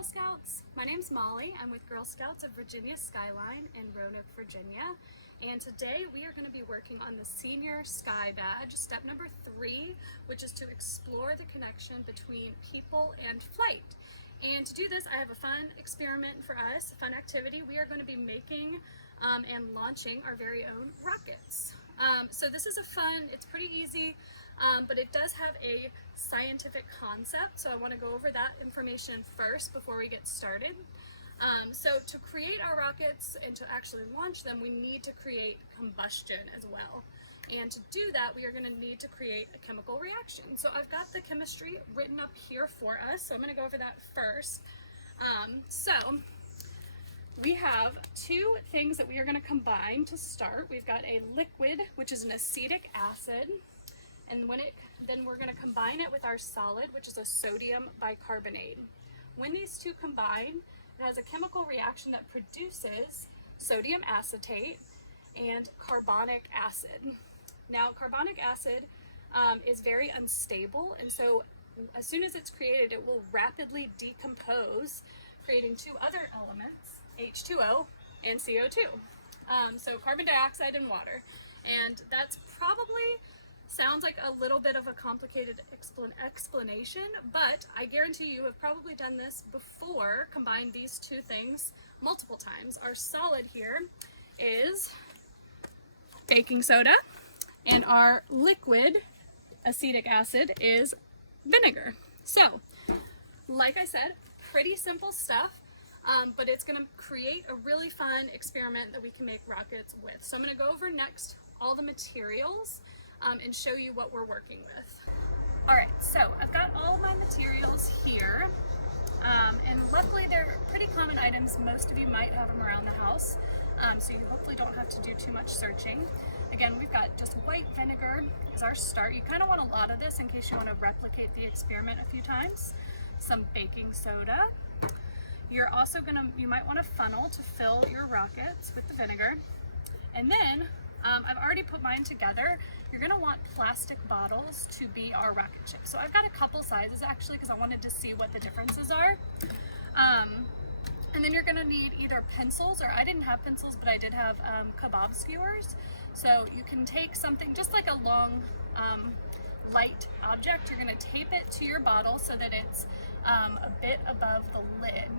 Girl Scouts. My name's Molly. I'm with Girl Scouts of Virginia Skyline in Roanoke, Virginia. And today we are going to be working on the Senior Sky Badge, step number 3, which is to explore the connection between people and flight. And to do this, I have a fun experiment for us, a fun activity. We are going to be making and launching our very own rockets. So this is it's pretty easy, but it does have a scientific concept, so I want to go over that information first before we get started. So to create our rockets and to actually launch them, we need to create combustion as well. And to do that, we are going to need to create a chemical reaction. So I've got the chemistry written up here for us, so I'm going to go over that first. So we have two things that we are going to combine to start. We've got a liquid, which is an acetic acid, and then we're going to combine it with our solid, which is a sodium bicarbonate. When these two combine, it has a chemical reaction that produces sodium acetate and carbonic acid. Now, carbonic acid is very unstable, and so as soon as it's created, it will rapidly decompose, creating two other elements, H2O and CO2. So carbon dioxide and water. And that's probably sounds like a little bit of a complicated explanation, but I guarantee you have probably done this before, combined these two things multiple times. Our solid here is baking soda, and our liquid acetic acid is vinegar. So, like I said, pretty simple stuff, but it's going to create a really fun experiment that we can make rockets with. So I'm going to go over next all the materials and show you what we're working with. Alright, so I've got all my materials here, and luckily they're pretty common items. Most of you might have them around the house, so you hopefully don't have to do too much searching. Again, we've got just white vinegar as our start. You kind of want a lot of this in case you want to replicate the experiment a few times. Some baking soda. You might want a funnel to fill your rockets with the vinegar. And then, I've already put mine together. You're going to want plastic bottles to be our rocket ship. So I've got a couple sizes actually because I wanted to see what the differences are. And then you're going to need either pencils, or I didn't have pencils, but I did have kebab skewers. So you can take something just like a long light object. You're going to tape it to your bottle so that it's a bit above the lid,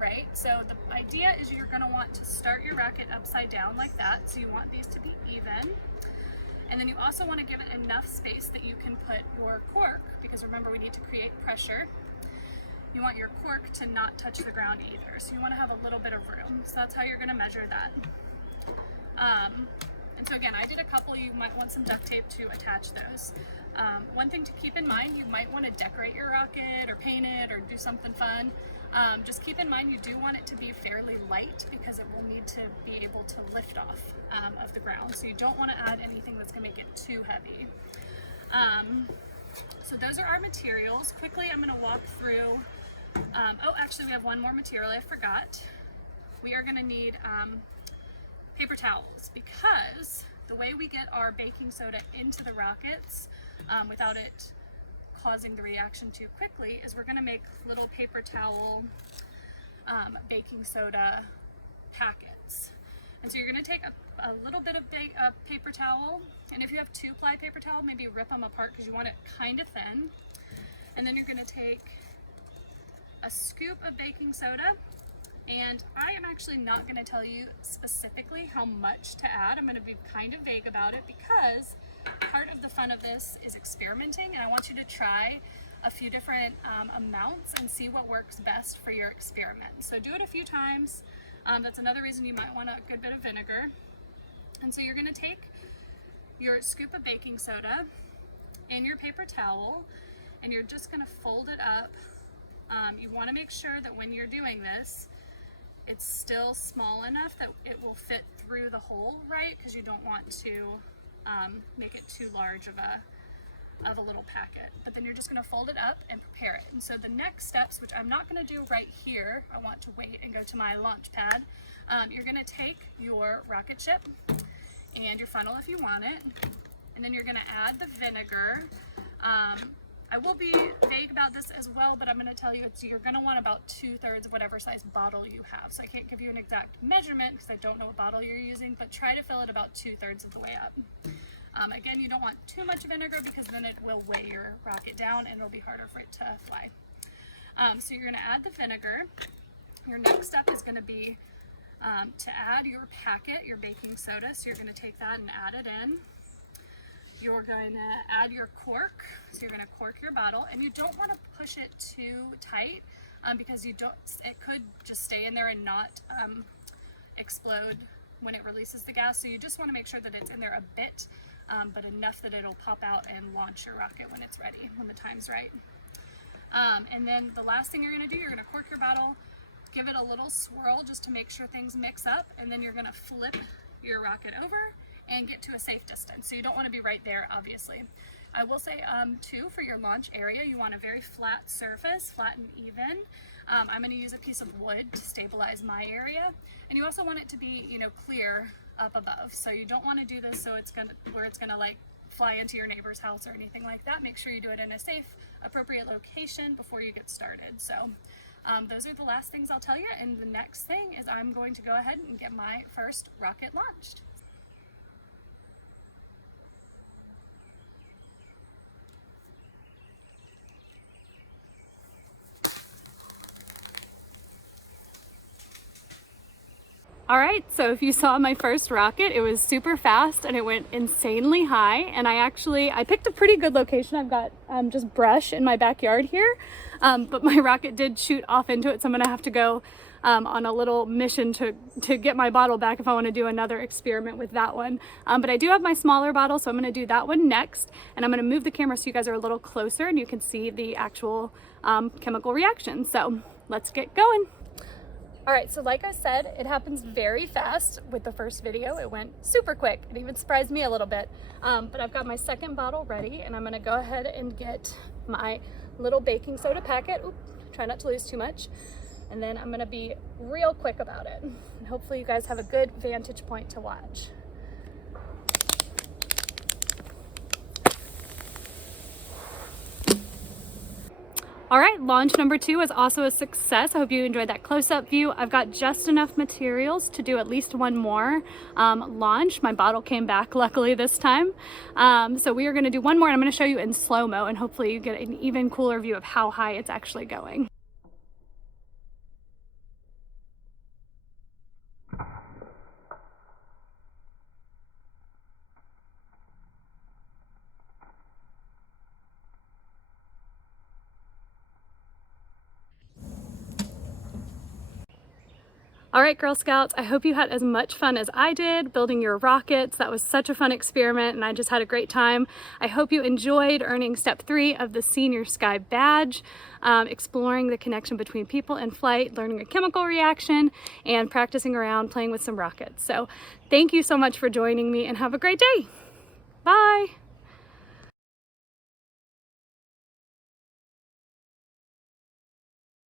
right? So the idea is you're going to want to start your rocket upside down like that. So you want these to be even. And then you also want to give it enough space that you can put your cork, because remember we need to create pressure. You want your cork to not touch the ground either. So you want to have a little bit of room. So that's how you're going to measure that. And so again, I did a couple. You might want some duct tape to attach those. One thing to keep in mind, you might want to decorate your rocket or paint it or do something fun. Just keep in mind you do want it to be fairly light because it will need to be able to lift off of the ground. So you don't want to add anything that's going to make it too heavy. So those are our materials. Quickly, I'm going to walk through. Actually, we have one more material I forgot. We are going to need paper towels, because the way we get our baking soda into the rockets without it causing the reaction too quickly is we're going to make little paper towel baking soda packets. And so you're going to take a little bit of paper towel, and if you have 2-ply paper towel, maybe rip them apart because you want it kind of thin. And then you're going to take a scoop of baking soda, and I am actually not going to tell you specifically how much to add. I'm going to be kind of vague about it because part of the fun of this is experimenting, and I want you to try a few different amounts and see what works best for your experiment. So do it a few times. That's another reason you might want a good bit of vinegar. And so you're going to take your scoop of baking soda and your paper towel, and you're just going to fold it up. You want to make sure that when you're doing this, it's still small enough that it will fit through the hole, right? Because you don't want to make it too large of a little packet. But then you're just going to fold it up and prepare it. And so the next steps, which I'm not going to do right here, I want to wait and go to my launch pad. You're going to take your rocket ship and your funnel if you want it, and then you're going to add the vinegar. I will be vague about this as well, but I'm going to tell you you're going to want about 2/3 of whatever size bottle you have. So I can't give you an exact measurement because I don't know what bottle you're using, but try to fill it about 2/3 of the way up. Again, you don't want too much vinegar because then it will weigh your rocket down and it'll be harder for it to fly. So you're going to add the vinegar. Your next step is going to be to add your packet, your baking soda. So you're going to take that and add it in. You're going to add your cork. So you're going to cork your bottle, and you don't want to push it too tight because it could just stay in there and not explode when it releases the gas. So you just want to make sure that it's in there a bit, but enough that it'll pop out and launch your rocket when it's ready, when the time's right. And then the last thing you're going to do, you're going to cork your bottle, give it a little swirl just to make sure things mix up, and then you're going to flip your rocket over and get to a safe distance. So you don't want to be right there, obviously. I will say too, for your launch area, you want a very flat surface, flat and even. I'm going to use a piece of wood to stabilize my area, and you also want it to be, you know, clear up above. So you don't want to do this so it's gonna like fly into your neighbor's house or anything like that. Make sure you do it in a safe, appropriate location before you get started. So those are the last things I'll tell you, and the next thing is I'm going to go ahead and get my first rocket launched. All right, so if you saw my first rocket, it was super fast and it went insanely high. And I picked a pretty good location. I've got just brush in my backyard here, but my rocket did shoot off into it. So I'm gonna have to go on a little mission to get my bottle back if I wanna do another experiment with that one. But I do have my smaller bottle, so I'm gonna do that one next. And I'm gonna move the camera so you guys are a little closer and you can see the actual chemical reaction. So let's get going. All right, so like I said, it happens very fast. With the first video, it went super quick. It even surprised me a little bit. But I've got my second bottle ready, and I'm gonna go ahead and get my little baking soda packet. Oop, try not to lose too much. And then I'm gonna be real quick about it. And hopefully you guys have a good vantage point to watch. All right, launch number 2 was also a success. I hope you enjoyed that close-up view. I've got just enough materials to do at least one more launch. My bottle came back luckily this time. So we are gonna do one more, and I'm gonna show you in slow-mo, and hopefully you get an even cooler view of how high it's actually going. All right, Girl Scouts, I hope you had as much fun as I did building your rockets. That was such a fun experiment and I just had a great time. I hope you enjoyed earning step 3 of the Senior Sky Badge, exploring the connection between people and flight, learning a chemical reaction, and practicing around playing with some rockets. So thank you so much for joining me and have a great day. Bye.